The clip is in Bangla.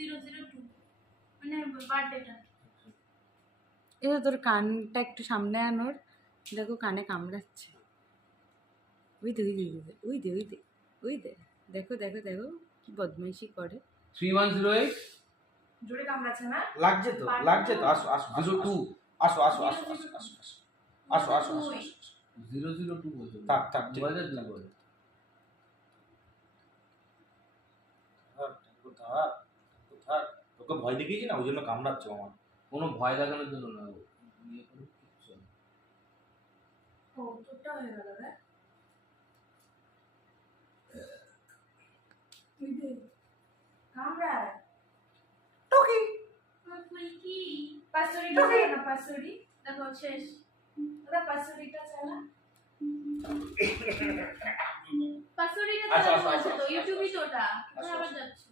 002 মানে বার্থডেটা। এটা তোর কানটা একটু সামনে আনোর, দেখো কানে কামড়াচ্ছে। ওই দে ওই দে ওই দে ওই দে ওই দে, দেখো দেখো দেখো কি বদমাইশি করে। 3108 জোরে কামড়াচ্ছে না? লাগছে তো আসো আসো আসো 02 আসো আসো আসো আসো আসো আসো আসো আসো 002 বলছো। থাক থাক ঠিক বলে আছে, দুই বলে। থাক থাক, তোকে ভয় দেখিয়েছি না, ওই জন্য কামড়াচ্ছে আমার। কোনো ভয় দেখানোর জন্য না, ইয়ে করে কিচ্ছু না। ও তোরটা হয়ে গেল রে। তুই দে কামড়ায় টকি কি পাসওয়ার্ডটা চালা না, পাসওয়ার্ড দেখো শেষ। ওটা পাসওয়ার্ডটা চালা, পাসওয়ার্ডটা আচ্ছা, চালা আচ্ছা, বলছে তো আচ্ছা, ইউটিউবই তো ওটা। আচ্ছা, আবার আচ্ছা। যাচ্ছে